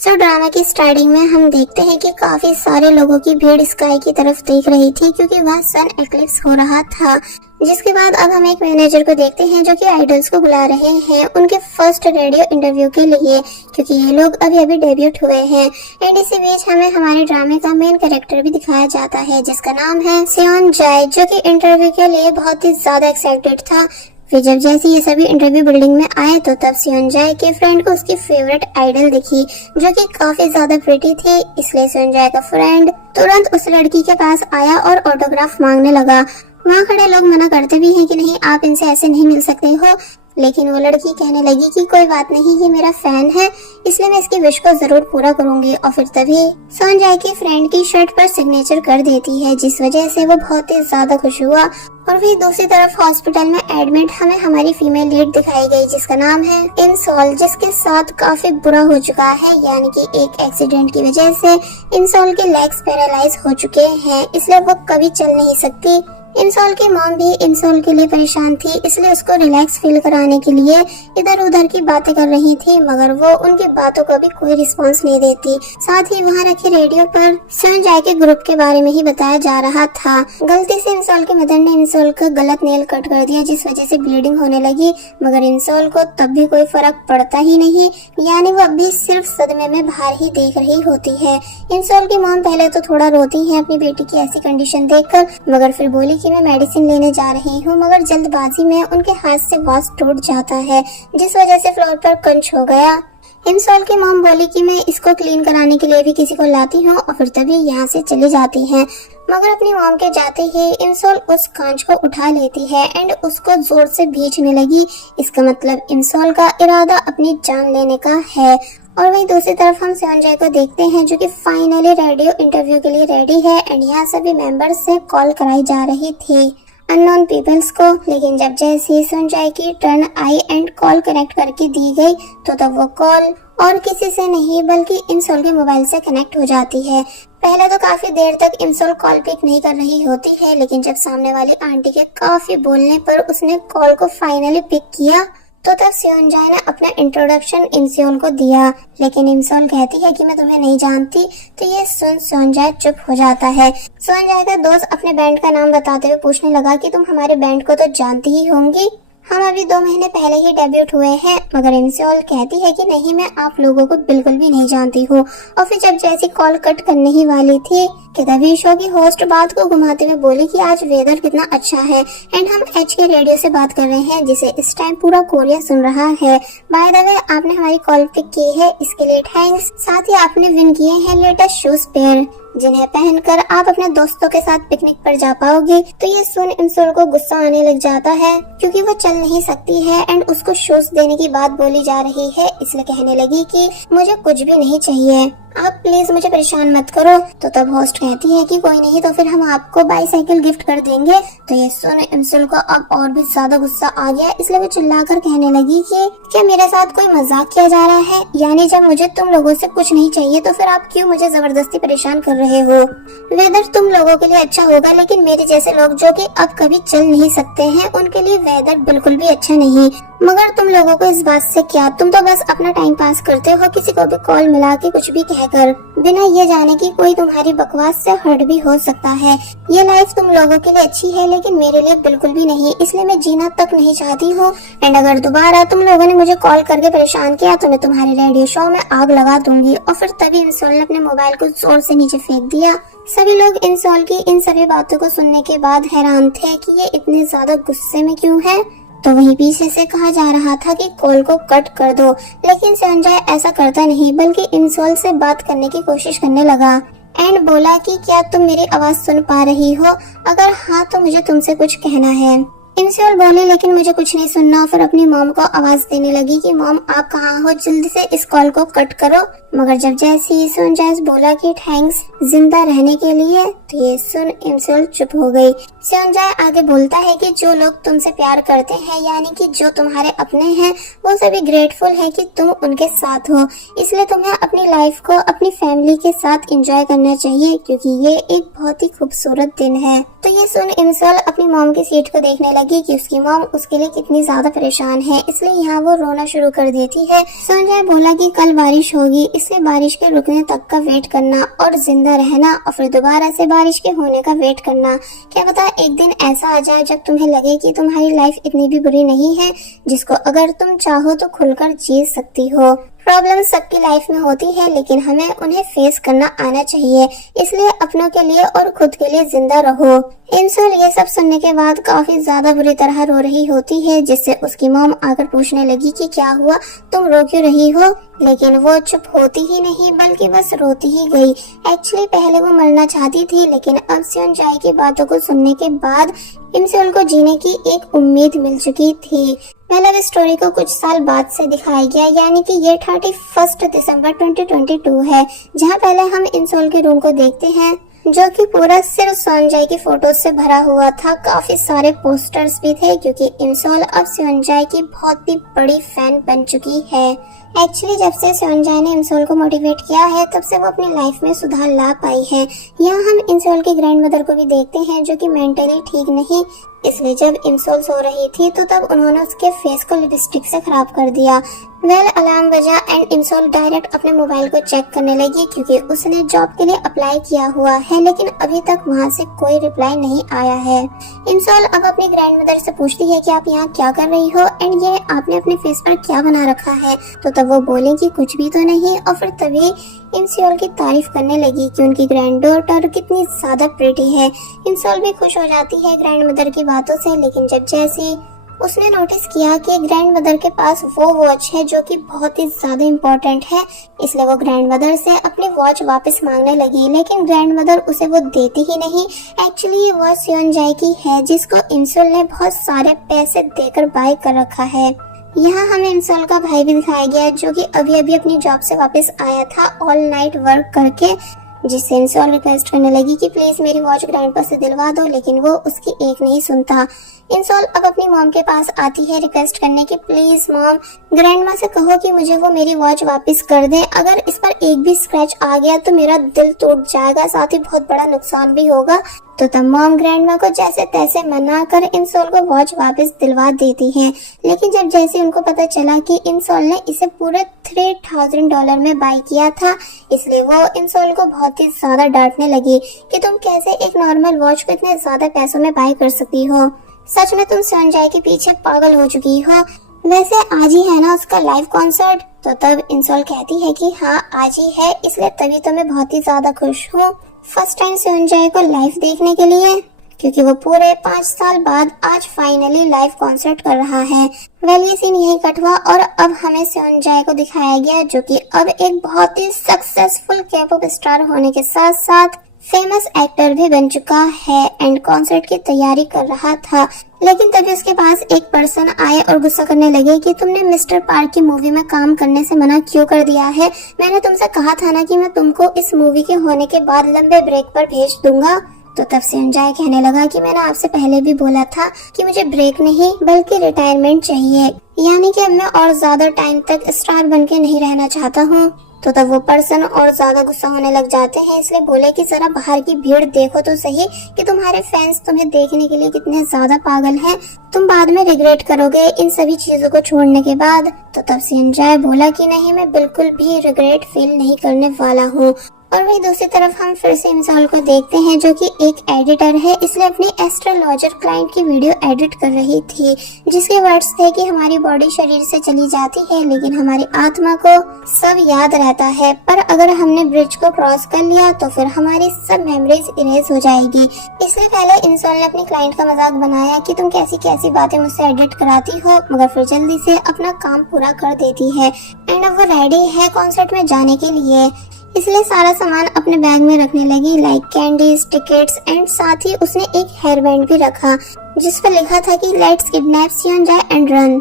सो drama की starting में हम देखते हैं कि काफी सारे लोगों की भीड़ स्काई की तरफ देख रही थी क्योंकि वहाँ सन एक्लिप्स हो रहा था। जिसके बाद अब हम एक मैनेजर को देखते हैं जो कि आइडल्स को बुला रहे हैं उनके फर्स्ट रेडियो इंटरव्यू के लिए, क्योंकि ये लोग अभी अभी डेब्यूट हुए हैं। एंड इसी बीच हमें हमारे ड्रामे का मेन कैरेक्टर भी दिखाया जाता है जिसका नाम है सेओन जाए, जो कि इंटरव्यू के लिए बहुत ही ज्यादा एक्साइटेड था। फिर जब जैसे ये सभी इंटरव्यू बिल्डिंग में आए तो तब सेओनजाए के फ्रेंड को उसकी फेवरेट आइडल दिखी जो कि काफी ज्यादा प्रिटी थी। इसलिए सेओनजाए का फ्रेंड तुरंत उस लड़की के पास आया और ऑटोग्राफ मांगने लगा। वहाँ खड़े लोग मना करते भी हैं कि नहीं, आप इनसे ऐसे नहीं मिल सकते हो, लेकिन वो लड़की कहने लगी कि कोई बात नहीं, ये मेरा फैन है इसलिए मैं इसकी विश को जरूर पूरा करूंगी। और फिर तभी सेओनजाए की फ्रेंड की शर्ट पर सिग्नेचर कर देती है जिस वजह से वो बहुत ही ज्यादा खुश हुआ। और फिर दूसरी तरफ हॉस्पिटल में एडमिट हमें हमारी फीमेल लीड दिखाई गई जिसका नाम है इंसोल, जिसके साथ काफी बुरा हो चुका है, यानी कि एक एक्सीडेंट की वजह से इंसोल के लेग्स पैरालाइज हो चुके हैं, इसलिए वो कभी चल नहीं सकती। इंसोल की मॉम भी इंसोल के लिए परेशान थी, इसलिए उसको रिलैक्स फील कराने के लिए इधर उधर की बातें कर रही थी, मगर वो उनकी बातों को भी कोई रिस्पांस नहीं देती। साथ ही वहाँ रखे रेडियो पर सेओनजाए के ग्रुप के बारे में ही बताया जा रहा था। गलती से इंसोल के मदर ने इंसोल का गलत नेल कट कर दिया जिस वजह से ब्लीडिंग होने लगी, मगर इंसोल को तब भी कोई फर्क पड़ता ही नहीं, यानी वो अभी सिर्फ सदमे में बाहर ही देख रही होती है। इंसोल की मॉम पहले तो थोड़ा रोती है अपनी बेटी की ऐसी कंडीशन देखकर, मगर फिर बोली कि मैं मेडिसिन लेने जा रही हूँ, मगर जल्दबाजी में उनके हाथ से वास टूट जाता है जिस वजह से फ्लोर पर कंच हो गया। इंसोल की मॉम बोली कि मैं इसको क्लीन कराने के लिए भी किसी को लाती हूँ और फिर तभी यहाँ से चली जाती है, मगर अपनी मॉम के जाते ही इंसोल उस कांच को उठा लेती है एंड उसको जोर से भींचने लगी। इसका मतलब इंसोल का इरादा अपनी जान लेने का है। और वहीं दूसरी तरफ हम सेओनजाए को देखते हैं जो कि फाइनली रेडियो इंटरव्यू के लिए रेडी है एंड यहाँ सभी मेंबर्स से कॉल कराई जा रही थी अननोन पीपल्स को, लेकिन जब जैसे सेओनजाए की turn I and call connect करके दी गई तो तब वो कॉल और किसी से नहीं बल्कि इंसोल के मोबाइल से कनेक्ट हो जाती है। पहले तो काफी देर तक इंसोल कॉल पिक नहीं कर रही होती है, लेकिन जब सामने वाली आंटी के काफी बोलने पर उसने कॉल को फाइनली पिक किया तो तब सेओनजाए ने अपना इंट्रोडक्शन इंसोल को दिया, लेकिन इंसोल कहती है कि मैं तुम्हें नहीं जानती। तो ये सुन सेओनजाए चुप हो जाता है। सेओनजाए का दोस्त अपने बैंड का नाम बताते हुए पूछने लगा कि तुम हमारे बैंड को तो जानती ही होंगी, हम अभी 2 महीने पहले ही डेब्यूट हुए हैं। मगर इंसोल कहती है कि नहीं, मैं आप लोगों को बिल्कुल भी नहीं जानती हूँ। और फिर जब जैसी कॉल कट करने ही वाली थी कि तभी शो की होस्ट बात को घुमाते हुए बोली कि आज वेदर कितना अच्छा है एंड हम एच के रेडियो से बात कर रहे हैं जिसे इस टाइम पूरा कोरिया सुन रहा है। बाय द वे, आपने हमारी कॉल पिक की है, इसके लिए थैंक्स। साथ ही आपने विन किए हैं लेटेस्ट शूज पेयर जिन्हें पहनकर आप अपने दोस्तों के साथ पिकनिक पर जा पाओगे। तो ये सुन इंसोल को गुस्सा आने लग जाता है क्योंकि वो चल नहीं सकती है एंड उसको शूज देने की बात बोली जा रही है, इसलिए कहने लगी कि मुझे कुछ भी नहीं चाहिए, आप प्लीज मुझे परेशान मत करो। तो तब होस्ट कहती है कि कोई नहीं, तो फिर हम आपको बाईसाइकिल गिफ्ट कर देंगे। तो ये सुन इंसोल को अब और भी ज्यादा गुस्सा आ गया, इसलिए वो चिल्लाकर कहने लगी कि क्या मेरे साथ कोई मजाक किया जा रहा है, यानी जब मुझे तुम लोगों से कुछ नहीं चाहिए तो फिर आप क्यों मुझे जबरदस्ती परेशान कर रहे हो। वेदर तुम लोगों के लिए अच्छा होगा, लेकिन मेरे जैसे लोग जो कि अब कभी चल नहीं सकते हैं उनके लिए वेदर बिल्कुल भी अच्छा नहीं। मगर तुम लोगों को इस बात से क्या, तुम तो बस अपना टाइम पास करते हो किसी को भी कॉल मिला के कुछ भी कहकर, बिना ये जाने कि कोई तुम्हारी बकवास से हर्ट भी हो सकता है। ये लाइफ तुम लोगों के लिए अच्छी है लेकिन मेरे लिए बिल्कुल भी नहीं, इसलिए मैं जीना तक नहीं चाहती हूँ। एंड अगर दोबारा तुम लोगों ने मुझे कॉल करके परेशान किया तो मैं तुम्हारे रेडियो शो में आग लगा दूंगी। और फिर तभी इंसोल ने अपने मोबाइल को जोर से नीचे फेंक दिया। सभी लोग इंसोल की इन सभी बातों को सुनने के बाद हैरान थे कि ये इतने ज्यादा गुस्से में क्यों है। तो वहीं पीछे से कहा जा रहा था कि कॉल को कट कर दो, लेकिन सेओनजाए ऐसा करता नहीं बल्कि इंसोल से बात करने की कोशिश करने लगा एंड बोला कि क्या तुम मेरी आवाज सुन पा रही हो, अगर हाँ तो मुझे तुमसे कुछ कहना है। इंसोल बोली लेकिन मुझे कुछ नहीं सुनना। फिर अपनी मॉम को आवाज देने लगी कि मॉम आप कहाँ हो, जल्दी से इस कॉल को कट करो। मगर जब जैसे ही सेओनजाए बोला कि थैंक्स जिंदा रहने के लिए तो ये सुन इंसोल चुप हो गई। सेओनजाए आगे बोलता है कि जो लोग तुमसे प्यार करते हैं यानी कि जो तुम्हारे अपने हैं वो सभी ग्रेटफुल है कि तुम उनके साथ हो, इसलिए तुम्हें अपनी लाइफ को अपनी फैमिली के साथ एंजॉय करना चाहिए क्योंकि ये एक बहुत ही खूबसूरत दिन है। तो ये सुन इमसोल अपनी मॉम की सीट को देखने लगी कि उसकी मॉम उसके लिए कितनी ज्यादा परेशान है, इसलिए यहाँ वो रोना शुरू कर देती है। संजय बोला कि कल बारिश होगी, इसलिए बारिश के रुकने तक का वेट करना और जिंदा रहना और फिर दोबारा से बारिश के होने का वेट करना। क्या पता एक दिन ऐसा आ जाए जब तुम्हें लगे कि तुम्हारी लाइफ इतनी भी बुरी नहीं है, जिसको अगर तुम चाहो तो खुलकर जी सकती हो। प्रॉब्लम सबकी लाइफ में होती है, लेकिन हमें उन्हें फेस करना आना चाहिए, इसलिए अपनों के लिए और खुद के लिए जिंदा रहो। इमसोल ये सब सुनने के बाद काफी ज्यादा बुरी तरह रो रही होती है, जिससे उसकी मॉम आकर पूछने लगी कि क्या हुआ, तुम रो क्यों रही हो। लेकिन वो चुप होती ही नहीं बल्कि बस रोती ही गई। एक्चुअली पहले वो मरना चाहती थी, लेकिन अब सेओनजाई की बातों को सुनने के बाद इमसोल को जीने की एक उम्मीद मिल चुकी थी। मतलब स्टोरी को कुछ साल बाद से दिखाया गया, यानी कि ये 31 दिसंबर 2022 है, जहाँ पहले हम इमसोल के रूम को देखते हैं जो कि पूरा सिर्फ सेओनजाई की फोटोज से भरा हुआ था। काफी सारे पोस्टर्स भी थे क्योंकि इमसोल अब सेओनजाई की बहुत ही बड़ी फैन बन चुकी है। एक्चुअली जब से सेओनजाई ने इमसोल को मोटिवेट किया है तब से वो अपनी लाइफ में सुधार ला पाई है। यहाँ हम इमसोल की ग्रैंडमदर को भी देखते हैं जो कि मेंटली ठीक नहीं, इसलिए जब इमसोल सो रही थी तो तब उन्होंने उसके फेस को लिपस्टिक से खराब कर दिया। अलार्म बजा एंड इमसोल डायरेक्ट अपने मोबाइल को चेक करने लगी क्योंकि उसने जॉब के लिए अप्लाई किया हुआ है, लेकिन अभी तक वहाँ से कोई रिप्लाई नहीं आया है। इमसोल अब अपनी ग्रैंडमदर से पूछती है कि आप यहाँ क्या कर रही हो एंड ये आपने अपने फेस पर क्या बना रखा है, तो तब वो बोले कि कुछ भी तो नहीं, और फिर तभी इमसोल की तारीफ करने लगी कि उनकी ग्रैंड डॉटर कितनी ज्यादा प्रिटी है। इमसोल भी खुश हो जाती है ग्रैंडमदर की बातों से, लेकिन जब जैसे उसने नोटिस किया कि ग्रैंडमदर के पास वो वॉच है जो कि बहुत ही ज्यादा इम्पोर्टेंट है, इसलिए वो ग्रैंडमदर से अपनी वॉच वापस मांगने लगी, लेकिन ग्रैंडमदर उसे वो देती ही नहीं। एक्चुअली ये वॉच सेओनजाई की है जिसको इमसोल ने बहुत सारे पैसे देकर बाय कर रखा है। यहाँ हमें इमसोल का भाई भी दिखाया गया है जो कि अभी अभी अपनी जॉब से वापस आया था ऑल नाइट वर्क करके, जिससे इमसोल रिक्वेस्ट करने लगी कि प्लीज मेरी वॉच ग्रैंडपा से दिलवा दो, लेकिन वो उसकी एक नहीं सुनता। इमसोल अब अपनी मॉम के पास आती है रिक्वेस्ट करने की, प्लीज मॉम ग्रैंडमा से कहो कि मुझे वो मेरी वॉच वापस कर दें, अगर इस पर एक भी स्क्रैच आ गया तो मेरा दिल टूट जाएगा, साथ ही बहुत बड़ा नुकसान भी होगा। तो तब मॉम ग्रैंडमा को जैसे तैसे मना कर इमसोल को वॉच वापस दिलवा देती हैं, लेकिन जब जैसे उनको पता चला कि इमसोल ने इसे पूरे $3000 में बाय किया था, इसलिए वो इमसोल को बहुत ही ज्यादा डांटने लगी कि तुम कैसे एक नॉर्मल वॉच को इतने ज्यादा पैसों में बाय कर सकती हो, सच में तुम सेओनजाई के पीछे पागल हो चुकी हो। वैसे आज ही है ना उसका लाइव कॉन्सर्ट, तो तब इमसोल कहती है कि हाँ आज ही है, इसलिए तभी तो मैं बहुत ही ज्यादा खुश हूँ फर्स्ट टाइम सेओनजाई को लाइव देखने के लिए, क्योंकि वो पूरे 5 साल बाद आज फाइनली लाइव कॉन्सर्ट कर रहा है। ये सीन यही कट हुआ और अब हमें सेओनजाई को दिखाया गया जो कि अब एक बहुत ही सक्सेसफुल के-पॉप स्टार होने के साथ साथ फेमस एक्टर भी बन चुका है एंड कॉन्सर्ट की तैयारी कर रहा था। लेकिन तभी उसके पास एक पर्सन आए और गुस्सा करने लगे कि तुमने मिस्टर पार्क की मूवी में काम करने से मना क्यों कर दिया है, मैंने तुमसे कहा था ना कि मैं तुमको इस मूवी के होने के बाद लंबे ब्रेक पर भेज दूंगा। तो तब सेओनजाई कहने लगा कि मैंने आपसे पहले भी बोला था कि मुझे ब्रेक नहीं बल्कि रिटायरमेंट चाहिए, यानी कि अब मैं और ज्यादा टाइम तक स्टार बनके नहीं रहना चाहता हूँ। तो तब वो पर्सन और ज्यादा गुस्सा होने लग जाते हैं, इसलिए बोले कि जरा बाहर की भीड़ देखो तो सही कि तुम्हारे फैंस तुम्हें देखने के लिए कितने ज्यादा पागल हैं, तुम बाद में रिग्रेट करोगे इन सभी चीजों को छोड़ने के बाद। तो तब सेओनजाई बोला कि नहीं, मैं बिल्कुल भी रिग्रेट फील नहीं करने वाला हूँ। और वही दूसरी तरफ हम फिर से इमसोल को देखते हैं जो कि एक एडिटर है, इसलिए अपनी एस्ट्रोलॉजर क्लाइंट की वीडियो एडिट कर रही थी, जिसके वर्ड्स थे कि हमारी बॉडी शरीर से चली जाती है लेकिन हमारी आत्मा को सब याद रहता है, पर अगर हमने ब्रिज को क्रॉस कर लिया तो फिर हमारी सब मेमोरीज इरेज हो जाएगी। इसलिए पहले इमसोल ने अपनी क्लाइंट का मजाक बनाया कि तुम कैसी कैसी बातें मुझसे एडिट कराती हो, मगर फिर जल्दी से अपना काम पूरा कर देती है एंड अब वो रेडी है कॉन्सर्ट में जाने के लिए, इसलिए सारा सामान अपने बैग में रखने लगी, लाइक कैंडीज, टिकट्स एंड साथ ही उसने एक हेयर बैंड भी रखा जिस पर लिखा था कि लेट्स किडनैप सेओनजाई एंड रन।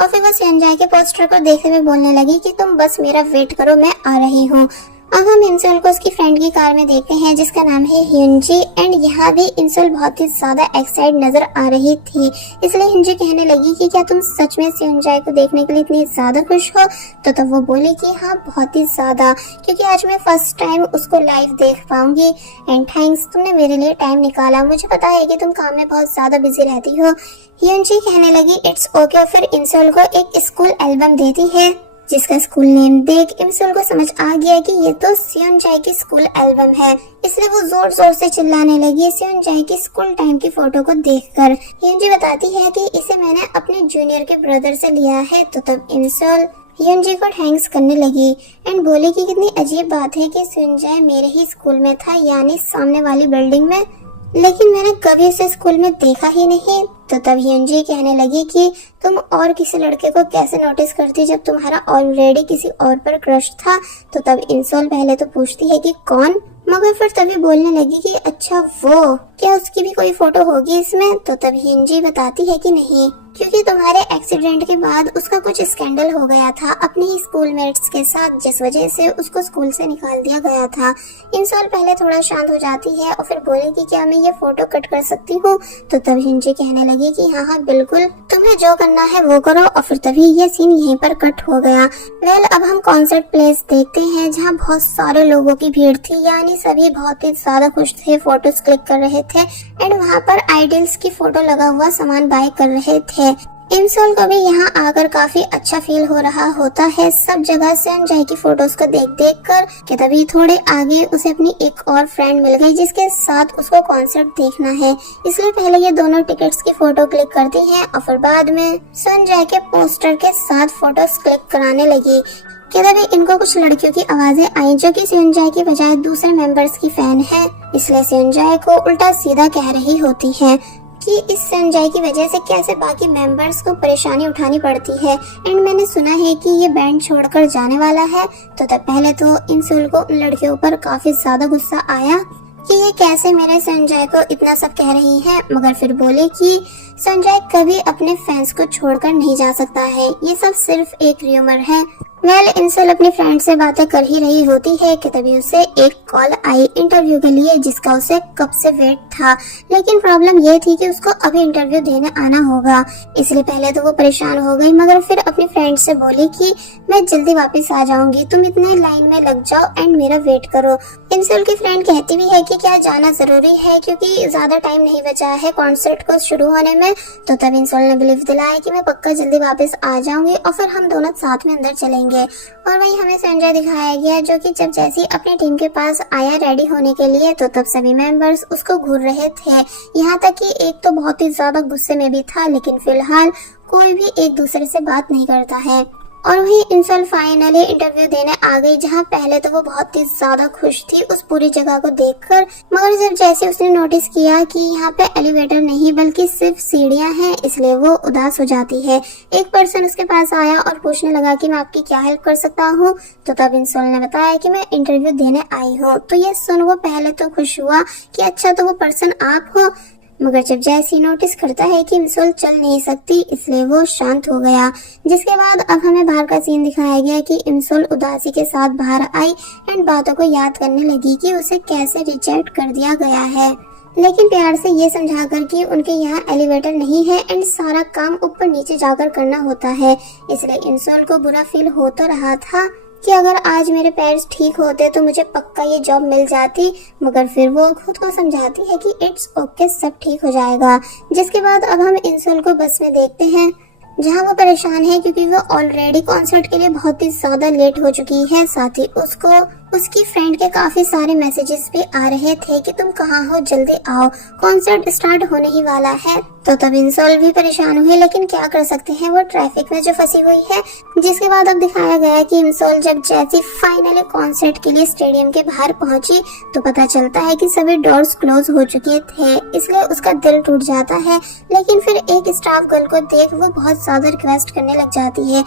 और फिर वो सेओनजाई के पोस्टर को देखते हुए बोलने लगी कि तुम बस मेरा वेट करो, मैं आ रही हूँ। अब हम इंसोल को उसकी फ्रेंड की कार में देखते हैं जिसका नाम है ह्यूनजी एंड यहाँ भी इंसोल बहुत ही ज्यादा एक्साइट नजर आ रही थी। इसलिए ह्यूनजी कहने लगी कि क्या तुम सच में सेयोनजाए को देखने के लिए इतनी ज्यादा खुश हो? तो तब वो बोली कि हाँ बहुत ही ज्यादा, क्योंकि आज मैं फर्स्ट टाइम उसको लाइव देख पाऊंगी एंड थैंक्स तुमने मेरे लिए टाइम निकाला। मुझे पता है कि तुम काम में बहुत ज्यादा बिजी रहती हो। ह्यूनजी कहने लगी इट्स ओके, फिर इंसोल को एक स्कूल एल्बम देती है जिसका स्कूल नेम देख इंसोल को समझ आ गया कि ये तो सेयोनजाए की स्कूल एल्बम है। इसलिए वो जोर जोर से चिल्लाने लगी सेयोनजाए की स्कूल टाइम की फोटो को देखकर। ह्यूनजी बताती है कि इसे मैंने अपने जूनियर के ब्रदर से लिया है। तो तब इंसोल ह्यूनजी को थैंक्स करने लगी एंड बोली कि कितनी अजीब बात है कि सेयोनजाए मेरे ही स्कूल में था, यानी सामने वाली बिल्डिंग में, लेकिन मैंने कभी उसे स्कूल में देखा ही नहीं। तो तब ह्यूनजी कहने लगी कि तुम और किसी लड़के को कैसे नोटिस करती जब तुम्हारा ऑलरेडी किसी और पर क्रश था। तो तब इंसोल पहले तो पूछती है कि कौन, मगर फिर तभी बोलने लगी कि अच्छा वो, क्या उसकी भी कोई फोटो होगी इसमें? तो तब ह्यूनजी बताती है कि नहीं, क्योंकि तुम्हारे एक्सीडेंट के बाद उसका कुछ स्कैंडल हो गया था अपने ही स्कूलमेट्स के साथ, जिस वजह से उसको स्कूल से निकाल दिया गया था। इंसोल पहले थोड़ा शांत हो जाती है और फिर बोलेगी क्या मैं ये फोटो कट कर सकती हूँ? तो तब ह्यूनजी कहने लगी कि हाँ हाँ बिल्कुल, तुम्हें जो करना है वो करो। और फिर तभी ये सीन यहीं पर कट हो गया। अब हम कॉन्सर्ट प्लेस देखते हैं जहाँ बहुत सारे लोगों की भीड़ थी, यानी सभी बहुत ही ज्यादा खुश थे, फोटोज क्लिक कर रहे थे एंड वहाँ पर आइडल्स की फोटो लगा हुआ सामान बाय कर रहे थे। इंसोल को भी यहाँ आकर काफी अच्छा फील हो रहा होता है सब जगह सेयोनजाए की फोटोज को देख देख कर कि तभी थोड़े आगे उसे अपनी एक और फ्रेंड मिल गई जिसके साथ उसको कॉन्सर्ट देखना है। इसलिए पहले ये दोनों टिकट्स की फोटो क्लिक करती हैं और फिर बाद में सेयोनजाए के पोस्टर के साथ फोटोज क्लिक कराने लगी कि तभी इनको कुछ लड़कियों की आवाजें आई जो कि सेयोनजाए की बजाय दूसरे मेंबर्स की फैन है। इसलिए सेयोनजाए को उल्टा सीधा कह रही होती है कि इस सेयोनजाए की वजह से कैसे बाकी मेंबर्स को परेशानी उठानी पड़ती है एंड मैंने सुना है कि ये बैंड छोड़कर जाने वाला है। तो तब पहले तो इंसोल को उन लड़कियों पर काफी ज्यादा गुस्सा आया कि ये कैसे मेरे सेयोनजाए को इतना सब कह रही है, मगर फिर बोले कि सेयोनजाए कभी अपने फैंस को छोड़कर नहीं जा सकता है, ये सब सिर्फ एक र्यूमर है। इंसोल अपनी फ्रेंड से बातें कर ही रही होती है कि तभी उसे एक कॉल आई इंटरव्यू के लिए जिसका उसे कब से वेट था, लेकिन प्रॉब्लम ये थी कि उसको अभी इंटरव्यू देने आना होगा। इसलिए पहले तो वो परेशान हो गई, मगर फिर अपनी फ्रेंड से बोली कि मैं जल्दी वापस आ जाऊंगी, तुम इतने लाइन में लग जाओ एंड मेरा वेट करो। इंसोल की फ्रेंड कहती भी है कि क्या जाना जरूरी है क्योंकि ज्यादा टाइम नहीं बचा है कॉन्सर्ट को शुरू होने में। तो तब इंसोल ने बिलीव दिलाया कि मैं पक्का जल्दी वापस आ जाऊंगी और फिर हम दोनों साथ में अंदर चलेंगे। और वहीं हमें सेयोनजाए दिखाया गया जो कि जब जैसे अपने टीम के पास आया रेडी होने के लिए तो तब सभी मेंबर्स उसको घूर रहे थे, यहाँ तक कि एक तो बहुत ही ज्यादा गुस्से में भी था, लेकिन फिलहाल कोई भी एक दूसरे से बात नहीं करता है। और वहीं इंसोल फाइनली इंटरव्यू देने आ गई जहां पहले तो वो बहुत ही ज्यादा खुश थी उस पूरी जगह को देखकर, मगर जब जैसे उसने नोटिस किया कि यहाँ पे एलिवेटर नहीं बल्कि सिर्फ सीढ़ियां हैं, इसलिए वो उदास हो जाती है। एक पर्सन उसके पास आया और पूछने लगा कि मैं आपकी क्या हेल्प कर सकता हूँ। तो तब इंसोल ने बताया कि मैं इंटरव्यू देने आई हूँ। तो ये सुन वो पहले तो खुश हुआ कि अच्छा तो वो पर्सन आप हो, मगर जब जैसी नोटिस करता है कि इंसोल चल नहीं सकती इसलिए वो शांत हो गया। जिसके बाद अब हमें बाहर का सीन दिखाया गया कि इंसोल उदासी के साथ बाहर आई एंड बातों को याद करने लगी कि उसे कैसे रिजेक्ट कर दिया गया है, लेकिन प्यार से ये समझाकर कि उनके यहाँ एलिवेटर नहीं है एंड सारा काम ऊपर नीचे जाकर करना होता है। इसलिए इंसोल को बुरा फील हो तो रहा था कि अगर आज मेरे पैर ठीक होते तो मुझे पक्का ये जॉब मिल जाती, मगर फिर वो खुद को समझाती है कि इट्स ओके सब ठीक हो जाएगा। जिसके बाद अब हम इंसोल को बस में देखते हैं जहां वो परेशान है क्योंकि वो ऑलरेडी कॉन्सर्ट के लिए बहुत ही ज्यादा लेट हो चुकी है। साथ ही उसको उसकी फ्रेंड के काफी सारे मैसेजेस भी आ रहे थे कि तुम कहाँ हो, जल्दी आओ, कॉन्सर्ट स्टार्ट होने ही वाला है। तो तब इंसोल भी परेशान हुई, लेकिन क्या कर सकते हैं, वो ट्रैफिक में जो फंसी हुई है। जिसके बाद अब दिखाया गया कि इंसोल जब जैसी फाइनली कॉन्सर्ट के लिए स्टेडियम के बाहर पहुंची तो पता चलता है कि सभी डोर्स क्लोज हो चुके थे, इसलिए उसका दिल टूट जाता है। लेकिन फिर एक स्टाफ गर्ल को देख वो बहुत ज्यादा रिक्वेस्ट करने लग जाती है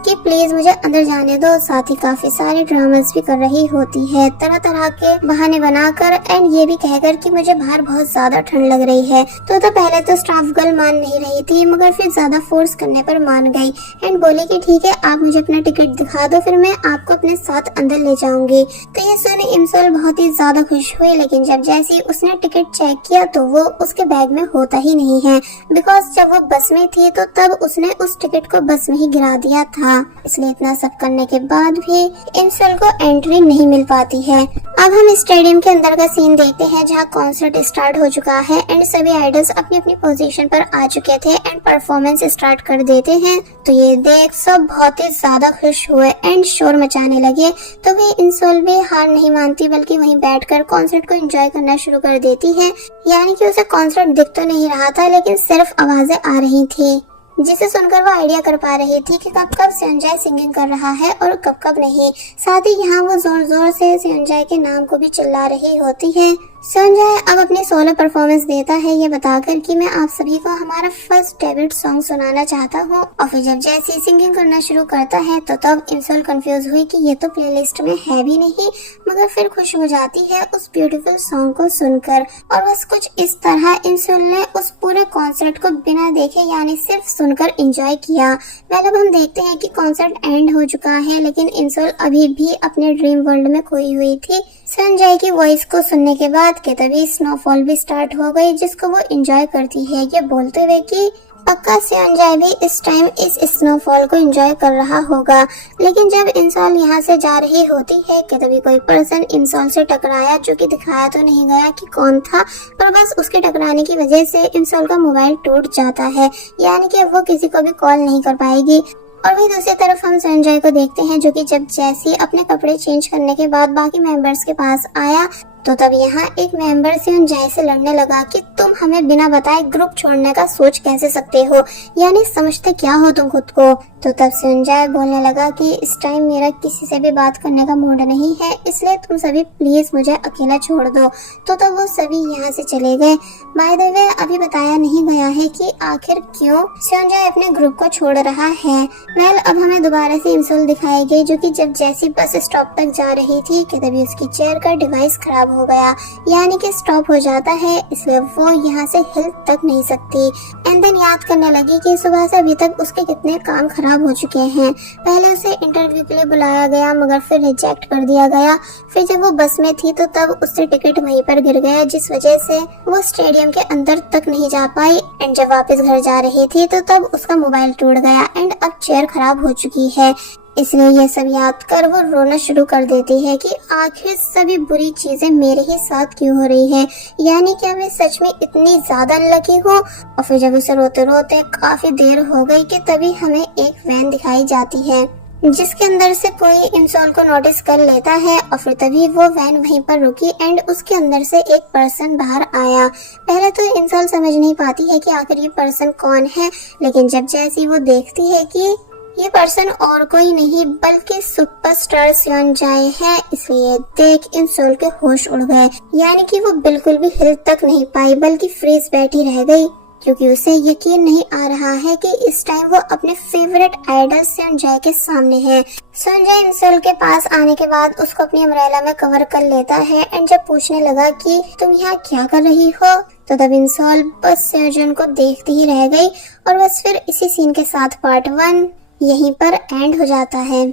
कि प्लीज मुझे अंदर जाने दो। साथ ही काफी सारे ड्रामास भी कर रही होती है, तरह तरह के बहाने बनाकर एंड ये भी कहकर कि मुझे बाहर बहुत ज्यादा ठंड लग रही है। तो पहले तो स्टाफ गर्ल मान नहीं रही थी, मगर फिर ज्यादा फोर्स करने पर मान गई एंड बोली कि ठीक है, आप मुझे अपना टिकट दिखा दो, फिर मैं आपको अपने साथ अंदर ले जाऊंगी। तो ये सुन इमसोल बहुत ही ज्यादा खुश हुई, लेकिन जब जैसे ही उसने टिकट चेक किया तो वो उसके बैग में होता ही नहीं है, बिकॉज जब वो बस में थी तो तब उसने उस टिकट को बस में ही गिरा दिया था। इसलिए इतना सब करने के बाद भी इमसोल को एंट्री नहीं मिल पाती है। अब हम स्टेडियम के अंदर का सीन देखते हैं, जहाँ कॉन्सर्ट स्टार्ट हो चुका है एंड सभी आइडल्स अपनी अपनी पोजीशन पर आ चुके थे एंड परफॉर्मेंस स्टार्ट कर देते हैं। तो ये देख सब बहुत ही ज्यादा खुश हुए एंड शोर मचाने लगे। तो वही इमसोल भी हार नहीं मानती, बल्कि वहीं बैठकर कॉन्सर्ट को एंजॉय करना शुरू कर देती है। यानी कि उसे कॉन्सर्ट दिख तो नहीं रहा था, लेकिन सिर्फ आवाजें आ रही थी, जिसे सुनकर वो आइडिया कर पा रही थी कि कब कब सेओनजाए सिंगिंग कर रहा है और कब कब नहीं। साथ ही यहाँ वो जोर जोर से सेओनजाए के नाम को भी चिल्ला रही होती है। सेओनजाए अब अपने सोलो परफॉर्मेंस देता है, ये बताकर कि मैं आप सभी को हमारा फर्स्ट डेब्यूट सॉन्ग सुनाना चाहता हूँ। और फिर जब जैसे सिंगिंग करना शुरू करता है तो तब इमसोल कंफ्यूज हुई कि ये तो प्लेलिस्ट में है भी नहीं, मगर फिर खुश हो जाती है उस ब्यूटीफुल सॉन्ग को सुनकर। और बस कुछ इस तरह इमसोल ने उस पूरे कॉन्सर्ट को बिना देखे यानी सिर्फ सुनकर एंजॉय किया। वेल अब हम देखते हैं कि कॉन्सर्ट एंड हो चुका है, लेकिन इमसोल अभी भी अपने ड्रीम वर्ल्ड में खोई हुई थी। सेओनजाए की वॉइस को सुनने के बाद के तभी स्नोफॉल भी स्टार्ट हो गई, जिसको वो एंजॉय करती है, ये बोलते हुए कि पक्का सेओनजाए भी इस टाइम इस स्नोफॉल को एंजॉय कर रहा होगा। लेकिन जब इमसोल यहाँ से जा रही होती है कि तभी कोई पर्सन इमसोल से टकराया, जो कि दिखाया तो नहीं गया कि कौन था, पर बस उसके टकराने की वजह से इमसोल का मोबाइल टूट जाता है, यानी कि अब वो किसी को भी कॉल नहीं कर पाएगी। और वही दूसरी तरफ हम सेओनजाए को देखते हैं, जो कि जब जैसी अपने कपड़े चेंज करने के बाद बाकी मेंबर्स के पास आया तो तब यहाँ एक मेंबर सेओनजाए से लड़ने लगा कि तुम हमें बिना बताए ग्रुप छोड़ने का सोच कैसे सकते हो, यानी समझते क्या हो तुम खुद को। तो तब सेओनजाए बोलने लगा कि इस टाइम मेरा किसी से भी बात करने का मूड नहीं है, इसलिए तुम सभी प्लीज मुझे अकेला छोड़ दो। तो तब वो सभी यहाँ से चले गए। बाय द वे अभी बताया नहीं गया है कि आखिर क्यों सेओनजाए अपने ग्रुप को छोड़ रहा है। वेल अब हमें दोबारा से इमसोल दिखाई गई, जो कि जब जैसी बस स्टॉप तक जा रही थी कि तभी उसकी चेयर का डिवाइस खराब हो गया, यानी कि स्टॉप हो जाता है, इसलिए वो यहाँ से हिल तक नहीं सकती। एंड देन याद करने लगी कि सुबह से अभी तक उसके कितने काम खराब हो चुके हैं। पहले उसे इंटरव्यू के लिए बुलाया गया, मगर फिर रिजेक्ट कर दिया गया। फिर जब वो बस में थी तो तब उससे टिकट वहीं पर गिर गया, जिस वजह से वो स्टेडियम के अंदर तक नहीं जा पाई। एंड जब वापस घर जा रही थी तो तब उसका मोबाइल टूट गया एंड अब चेयर खराब हो चुकी है। इसलिए ये सब याद कर वो रोना शुरू कर देती है कि आखिर सभी बुरी चीजें मेरे ही साथ क्यों हो रही है, यानी कि मैं सच में इतनी ज्यादा अनलकी हूँ। और फिर जब उसे रोते रोते काफी देर हो गई कि तभी हमें एक वैन दिखाई जाती है, जिसके अंदर से कोई इमसोल को नोटिस कर लेता है। और फिर तभी वो वैन वहीं पर रुकी एंड उसके अंदर से एक पर्सन बाहर आया। पहले तो इमसोल समझ नहीं पाती है कि आखिर ये पर्सन कौन है, लेकिन जब जैसी वो देखती है कि ये पर्सन और कोई नहीं बल्कि सुपरस्टार सेओनजाए है, इसलिए देख इमसोल के होश उड़ गए, यानी कि वो बिल्कुल भी हिल तक नहीं पाई बल्कि फ्रीज बैठी रह गई, क्योंकि उसे यकीन नहीं आ रहा है कि इस टाइम वो अपने फेवरेट आइडल सेओनजाए के सामने है। सेओनजाए इमसोल के पास आने के बाद उसको अपनी अम्ब्रेला में कवर कर लेता है एंड जब पूछने लगा कि तुम यहाँ क्या कर रही हो, तो तब इमसोल बस सेओजन को देखती ही रह गई। और बस फिर इसी सीन के साथ पार्ट 1 यहीं पर एंड हो जाता है।